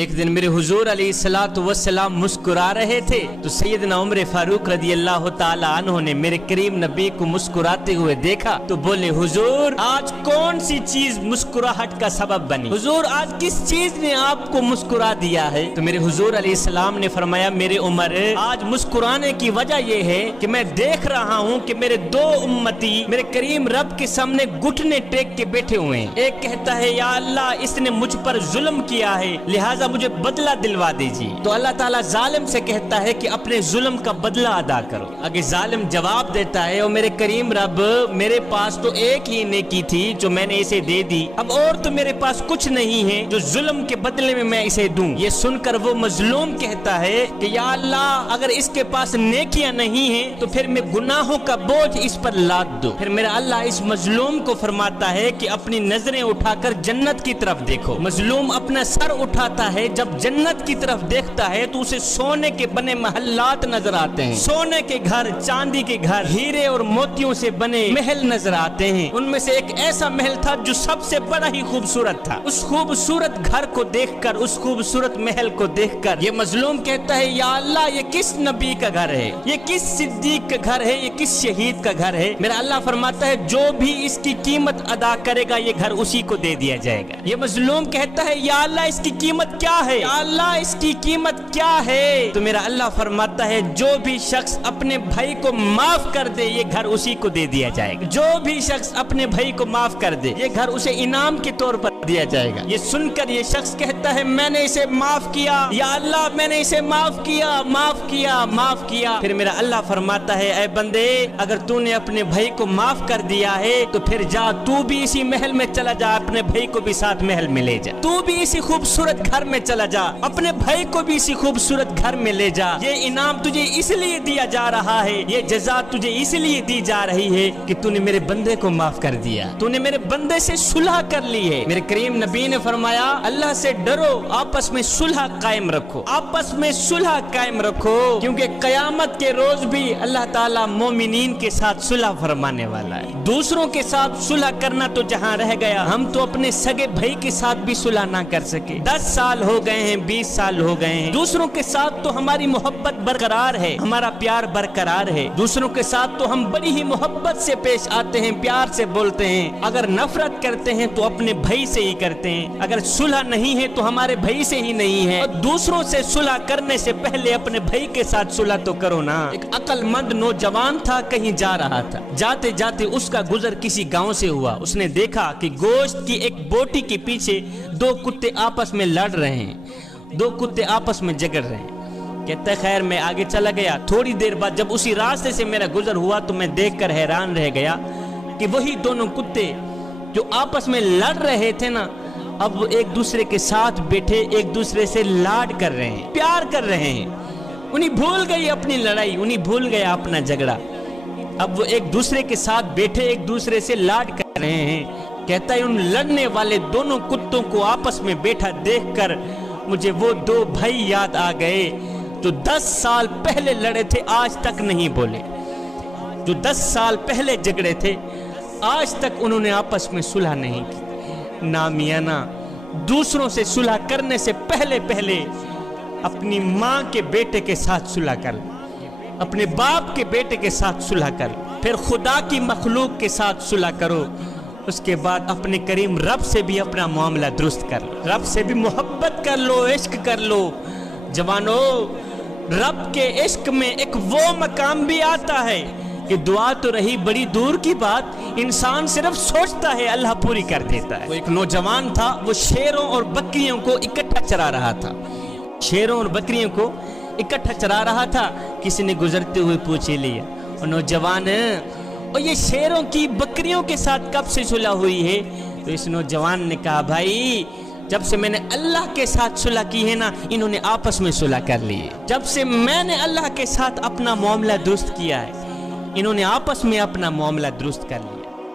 ایک دن میرے حضور علیہ السلام مسکرا رہے تھے تو سیدنا عمر فاروق رضی اللہ تعالی عنہ نے میرے کریم نبی کو مسکراتے ہوئے دیکھا تو بولے حضور آج کون سی چیز مسکراہٹ کا سبب بنی؟ حضور آج کس چیز نے آپ کو مسکرا دیا ہے؟ تو میرے حضور علیہ السلام نے فرمایا میرے عمر آج مسکرانے کی وجہ یہ ہے کہ میں دیکھ رہا ہوں کہ میرے دو امتی میرے کریم رب کے سامنے گھٹنے ٹیک کے بیٹھے ہوئے ہیں۔ ایک کہتا ہے یا اللہ اس نے مجھ پر ظلم کیا ہے لہٰذا مجھے بدلہ دلوا دیجیے، تو اللہ تعالیٰ ظالم سے کہتا ہے کہ اپنے ظلم کا بدلہ ادا کرو۔ اگر ظالم جواب دیتا ہے او میرے کریم رب میرے پاس تو ایک ہی نیکی تھی جو میں نے اسے دے دی، اب اور تو میرے پاس کچھ نہیں ہے جو ظلم کے بدلے میں اسے دوں۔ یہ سن کر وہ مظلوم کہتا ہے کہ یا اللہ اگر اس کے پاس نیکیاں نہیں ہیں تو پھر میں گناہوں کا بوجھ اس پر لاد دو۔ پھر میرا اللہ اس مظلوم کو فرماتا ہے کہ اپنی نظریں اٹھا کر جنت کی طرف دیکھو۔ مظلوم اپنا سر اٹھاتا ہے، جب جنت کی طرف دیکھتا ہے تو اسے سونے کے بنے محلات نظر آتے ہیں، سونے کے گھر، چاندی کے گھر، ہیرے اور موتیوں سے بنے محل نظر آتے ہیں۔ ان میں سے ایک ایسا محل تھا جو سب سے بڑا ہی خوبصورت تھا۔ اس خوبصورت گھر کو دیکھ کر، اس خوبصورت محل کو دیکھ کر یہ مظلوم کہتا ہے یا اللہ یہ کس نبی کا گھر ہے، یہ کس صدیق کا گھر ہے، یہ کس شہید کا گھر ہے؟ میرا اللہ فرماتا ہے جو بھی اس کی قیمت ادا کرے گا یہ گھر اسی کو دے دیا جائے گا۔ یہ مظلوم کہتا ہے یا اللہ اس کی قیمت کیا ہے، یا اللہ اس کی قیمت کیا ہے؟ تو میرا اللہ فرماتا ہے جو بھی شخص اپنے بھائی کو معاف کر دے یہ گھر اسی کو دے دیا جائے گا۔ جو بھی شخص اپنے بھائی کو معاف کر دے یہ گھر اسے انعام کے طور پر دیا جائے گا۔ یہ سن کر یہ شخص کہتا ہے میں نے اسے معاف کیا، یا اللہ میں نے اسے معاف کیا، معاف کیا، معاف کیا۔ پھر میرا اللہ فرماتا ہے اے بندے اگر تو نے اپنے بھائی کو معاف کر دیا ہے تو پھر جا تو بھی اسی محل میں چلا جا، اپنے بھائی کو بھی ساتھ محل میں لے جا، تو بھی اسی خوبصورت گھر میں چلا جا، اپنے بھائی کو بھی اسی خوبصورت گھر میں لے جا۔ یہ انعام تجھے اس لیے دیا جا رہا ہے، یہ جزا تجھے اس لیے دی جا رہی ہے کہ تو نے میرے بندے کو معاف کر دیا، تو نے میرے بندے سے صلح کر لی ہے۔ میرے کریم نبی نے فرمایا اللہ سے ڈرو، آپس میں صلح قائم رکھو، آپس میں صلح قائم رکھو، کیونکہ قیامت کے روز بھی اللہ تعالیٰ مومنین کے ساتھ صلح فرمانے والا ہے۔ دوسروں کے ساتھ صلح کرنا تو جہاں رہ گیا، ہم تو اپنے سگے بھائی کے ساتھ بھی صلح نہ کر سکے۔ 10 سال ہو گئے ہیں، 20 سال ہو گئے ہیں، دوسروں کے ساتھ تو ہماری محبت برقرار ہے، ہمارا پیار برقرار ہے، دوسروں کے ساتھ تو ہم بڑی ہی محبت سے پیش آتے ہیں، پیار سے بولتے ہیں۔ اگر نفرت کرتے ہیں تو اپنے بھائی سے ہی کرتے ہیں، اگر صلح نہیں ہے تو ہمارے بھائی سے ہی نہیں ہے، اور دوسروں سے صلح کرنے سے پہلے اپنے بھائی کے ساتھ صلح تو کرو نا۔ ایک عقل مند نوجوان تھا، کہیں جا رہا تھا، جاتے جاتے اس کا گزر کسی گاؤں سے ہوا۔ اس نے دیکھا کہ گوشت کی ایک بوٹی کے پیچھے 2 کتے آپس میں لڑ رہے ہیں، 2 کتے آپس میں جگڑ رہے ہیں۔ کہتا ہے خیر میں آگے چلا گیا، تھوڑی دیر بعد جب اسی راستے سے میرا گزر ہوا تو میں دیکھ کر حیران رہ گیا کہ وہی دونوں کتے جو آپس میں لڑ رہے تھے نا، اب وہ ایک دوسرے کے ساتھ بیٹھے ایک دوسرے سے لاڈ کر رہے ہیں، پیار کر رہے ہیں۔ انہیں بھول گئی اپنی لڑائی، انہیں بھول گیا اپنا جھگڑا، اب وہ ایک دوسرے کے ساتھ بیٹھے ایک دوسرے سے لاڈ کر رہے ہیں۔ کہتا ہے ان لڑنے والے دونوں کتوں کو آپس میں بیٹھا دیکھ کر مجھے وہ 2 بھائی یاد آ گئے جو 10 سال پہلے لڑے تھے، آج تک نہیں بولے، جو 10 سال پہلے جھگڑے تھے، آج تک انہوں نے آپس میں صلح نہیں کی۔ نامیانہ دوسروں سے صلح کرنے سے پہلے اپنی ماں کے بیٹے کے ساتھ صلح کر، اپنے باپ کے بیٹے کے ساتھ صلح کر، پھر خدا کی مخلوق کے ساتھ صلح کرو، اس کے بعد اپنے کریم رب سے بھی اپنا معاملہ درست کر لو، رب سے بھی محبت کر لو، عشق کر لو۔ جوانو رب کے عشق میں ایک وہ مقام بھی آتا ہے کہ دعا تو رہی بڑی دور کی بات، انسان صرف سوچتا ہے اللہ پوری کر دیتا ہے۔ وہ ایک نوجوان تھا، وہ شیروں اور بکریوں کو اکٹھا چرا رہا تھا، شیروں اور بکریوں کو اکٹھا چرا رہا تھا۔ کسی نے گزرتے ہوئے پوچھ لیا اور نوجوان اور یہ شیروں کی بکریوں کے ساتھ کب سے صلح ہوئی ہے؟ تو اس نوجوان نے کہا بھائی جب سے میں نے اللہ کے ساتھ صلح کی ہے نا، انہوں نے آپس میں صلح کر لی ہے۔ جب سے میں نے اللہ کے ساتھ اپنا معاملہ درست کیا ہے، انہوں نے آپس میں اپنا معاملہ درست کر لیا۔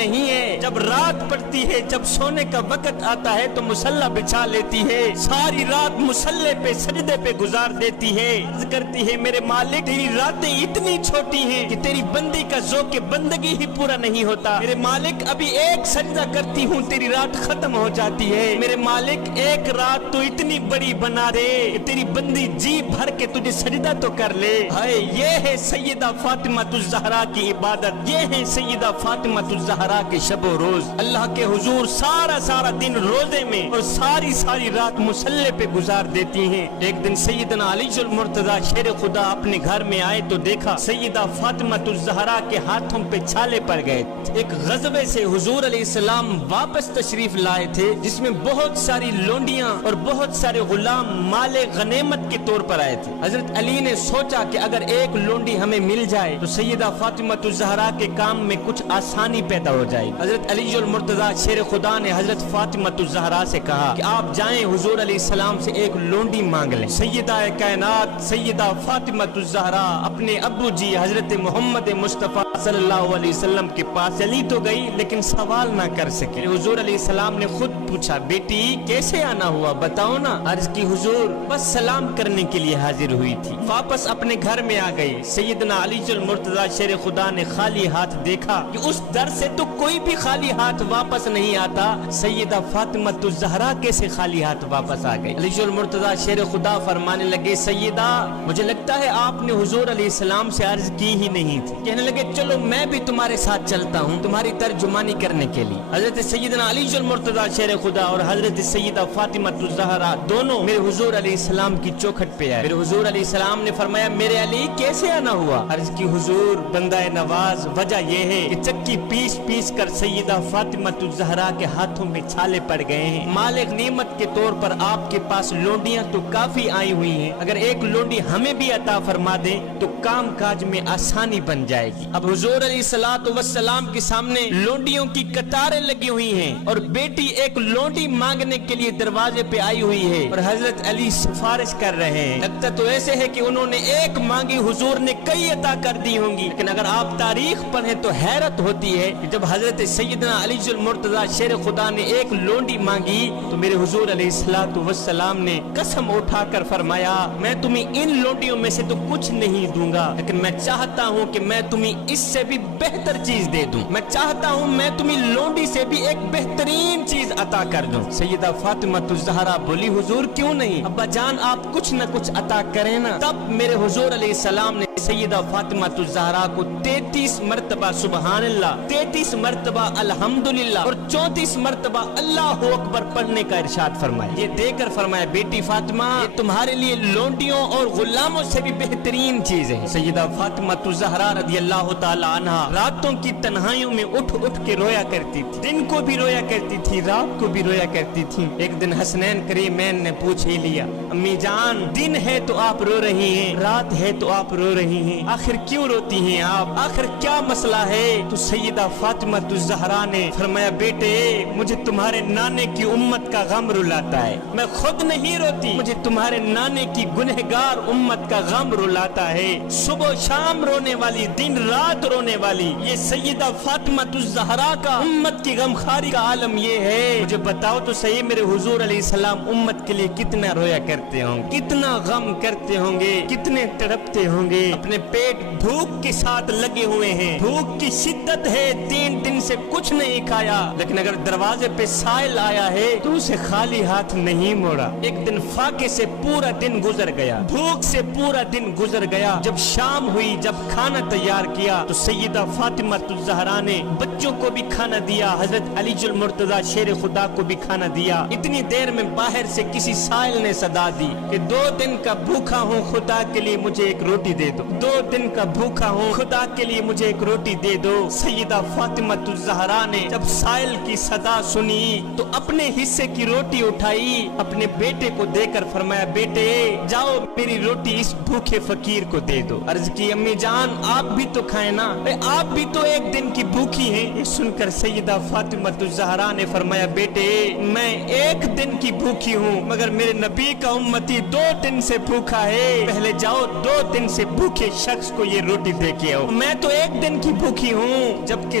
نہیں ہے. جب رات پڑتی ہے, جب سونے کا وقت آتا ہے تو مصلی بچھا لیتی ہے, ساری رات مصلی پہ سجدے پہ گزار دیتی ہے. عرض کرتی ہے میرے مالک تیری راتیں اتنی چھوٹی ہیں کہ تیری بندی کا ذوق بندگی ہی پورا نہیں ہوتا. میرے مالک ابھی ایک سجدہ کرتی ہوں تیری رات ختم ہو جاتی ہے. میرے مالک ایک رات تو اتنی بڑی بنا دے کہ تیری بندی جی بھر کے تجھے سجدہ تو کر لے. ہائے یہ ہے سیدہ فاطمہ الزہرا کی عبادت, یہ ہے سیدہ فاطمہ الزہرا کے شب و روز. اللہ کے حضور سارا دن روزے میں اور ساری رات مصلی پہ گزار دیتی ہیں. ایک دن سیدنا علی المرتضی شیر خدا اپنے گھر میں آئے تو دیکھا سیدہ فاطمہ الزہرا کے ہاتھوں پہ چھالے پڑ گئے. ایک غزوے سے حضور علیہ السلام واپس تشریف لائے تھے جس میں بہت ساری لونڈیاں اور بہت سارے غلام مال غنیمت کے طور پر آئے تھے. حضرت علی نے سوچا کہ اگر ایک لونڈی ہمیں مل جائے تو سیدہ فاطمہ الزہرا کے کام میں کچھ آسانی پیدا ہو جائے. حضرت علی المرتضی شیر خدا نے حضرت فاطمہ الزہرا سے کہا کہ آپ جائیں حضور علیہ السلام سے ایک لونڈی مانگ لیں. سیدہ کائنات سیدہ فاطمہ الزہرا اپنے ابو جی حضرت محمد مصطفیٰ صلی اللہ علیہ وسلم کے پاس چلی تو گئی لیکن سوال نہ کر سکے. حضور علیہ السلام نے خود پوچھا بیٹی کیسے آنا ہوا بتاؤ نا. عرض کی حضور بس سلام کرنے کے لیے حاضر ہوئی تھی. واپس اپنے گھر میں آ گئی. سیدنا علی المرتضی شیر خدا نے خالی ہاتھ دیکھا کہ اس در سے تو کوئی بھی خالی ہاتھ واپس نہیں آتا, سیدہ فاطمہ الزہرا کیسے خالی ہاتھ واپس آ گئی. علی المرتضی شیر خدا فرمانے لگے سیدہ مجھے لگتا ہے آپ نے حضور علیہ السلام سے عرض کی ہی نہیں تھی. کہنے لگے چلو میں بھی تمہارے ساتھ چلتا ہوں تمہاری ترجمانی کرنے کے لیے. حضرت سیدنا علی المرتضی شیر خدا اور حضرت سیدہ فاطمہ الزہرا دونوں میرے حضور علیہ السلام کی چوکھٹ پہ آئے. میرے حضور علیہ السلام نے فرمایا میرے علی کیسے آنا ہوا. عرض کی حضور بندہ نواز وجہ یہ ہے کہ چکی پیس کر سیدہ فاطمہ الزہرا کے ہاتھوں میں چھالے پڑ گئے ہیں. مال غنیمت کے طور پر آپ کے پاس لونڈیاں تو کافی آئی ہوئی ہیں, اگر ایک لونڈی ہمیں بھی عطا فرما دیں تو کام کاج میں آسانی بن جائے گی. اب حضور علیہ السلام کے سامنے لونڈیوں کی قطاریں لگی ہوئی ہیں اور بیٹی ایک لونڈی مانگنے کے لیے دروازے پہ آئی ہوئی ہے اور حضرت علی سفارش کر رہے ہیں. لگتا تو ایسے ہے کہ انہوں نے ایک مانگی حضور نے کئی عطا کر دی ہوں گی, لیکن اگر آپ تاریخ پڑھیں تو حیرت ہوتی ہے کہ جب حضرت سیدنا علی المرتضی شیر خدا نے ایک لونڈی مانگی تو میرے حضور علیہ السلام نے قسم اٹھا کر فرمایا میں تمہیں ان لونڈیوں میں سے تو کچھ نہیں دوں گا, لیکن میں چاہتا ہوں کہ میں تمہیں اس سے بھی بہتر چیز دے دوں. میں چاہتا ہوں میں تمہیں لونڈی سے بھی ایک بہترین چیز عطا کر دوں. سیدہ فاطمہ الزہرا بولی حضور کیوں نہیں, ابا جان آپ کچھ نہ کچھ عطا کریں نا. تب میرے حضور علیہ السلام نے سیدہ فاطمہ الزہرا کو 33 مرتبہ سبحان اللہ, 33 مرتبہ الحمدللہ اور 34 مرتبہ اللہ اکبر پڑھنے کا ارشاد فرمایا. یہ دے کر فرمایا بیٹی فاطمہ یہ تمہارے لیے لونڈیوں اور غلاموں سے بھی بہترین چیز ہے. سیدہ فاطمہ الزہرا رضی اللہ تعالی عنہا راتوں کی تنہائیوں میں اٹھ کے رویا کرتی تھی, دن کو بھی رویا کرتی تھی, رات کو بھی رویا کرتی تھی. ایک دن حسنین کریمین نے پوچھ ہی لیا امی جان دن ہے تو آپ رو رہی ہیں, رات ہے تو آپ رو رہی ہیں, آخر کیوں روتی ہیں آپ, آخر کیا مسئلہ ہے. تو سیدہ فاطمہ الزہرا نے فرمایا بیٹے مجھے تمہارے نانے کی امت کا غم رلاتا ہے, میں خود نہیں روتی, مجھے تمہارے نانے کی گنہگار امت کا غم رلاتا ہے. صبح شام رونے والی, دن رات رونے والی یہ سیدہ فاطمہ الزہرا کا امت کی غمخاری کا عالم یہ ہے. مجھے بتاؤ تو صحیح میرے حضور علیہ السلام امت کے لیے کتنا رویا کرتے ہوں گے, کتنا غم کرتے ہوں گے, کتنے تڑپتے ہوں گے. اپنے پیٹ بھوک کے ساتھ لگے ہوئے ہیں, بھوک کی شدت ہے, 3 دن سے کچھ نہیں کھایا, لیکن اگر دروازے پہ سائل آیا ہے تو اسے خالی ہاتھ نہیں موڑا. ایک دن فاقے سے پورا دن گزر گیا, بھوک سے پورا دن گزر گیا. جب شام ہوئی, جب کھانا تیار کیا تو سیدہ فاطمہ الزہرا نے بچوں کو بھی کھانا دیا, حضرت علی المرتضی شیر خدا کو بھی کھانا دیا. اتنی دیر میں باہر سے کسی سائل نے صدا دی کہ 2 دن کا بھوکا ہوں خدا کے لیے مجھے ایک روٹی دے دو, 2 دن کا بھوکا ہوں خدا کے لیے مجھے ایک روٹی دے دو. سیدہ فاطمہ الزہرا نے جب سائل کی صدا سنی تو اپنے حصے کی روٹی اٹھائی, اپنے بیٹے کو دے کر فرمایا بیٹے جاؤ میری روٹی اس بھوکے فقیر کو دے دو. عرض کی امی جان آپ بھی تو کھائیں نا, آپ بھی تو ایک دن کی بھوکی ہیں. یہ سن کر سیدہ فاطمہ الزہرا نے فرمایا بیٹے میں ایک دن کی بھوکی ہوں مگر میرے نبی کا امتی 2 دن سے بھوکا ہے, پہلے جاؤ 2 دن سے بھوکے شخص کو یہ روٹی دے کے آؤ. میں تو ایک دن کی بھوکی ہوں جبکہ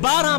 12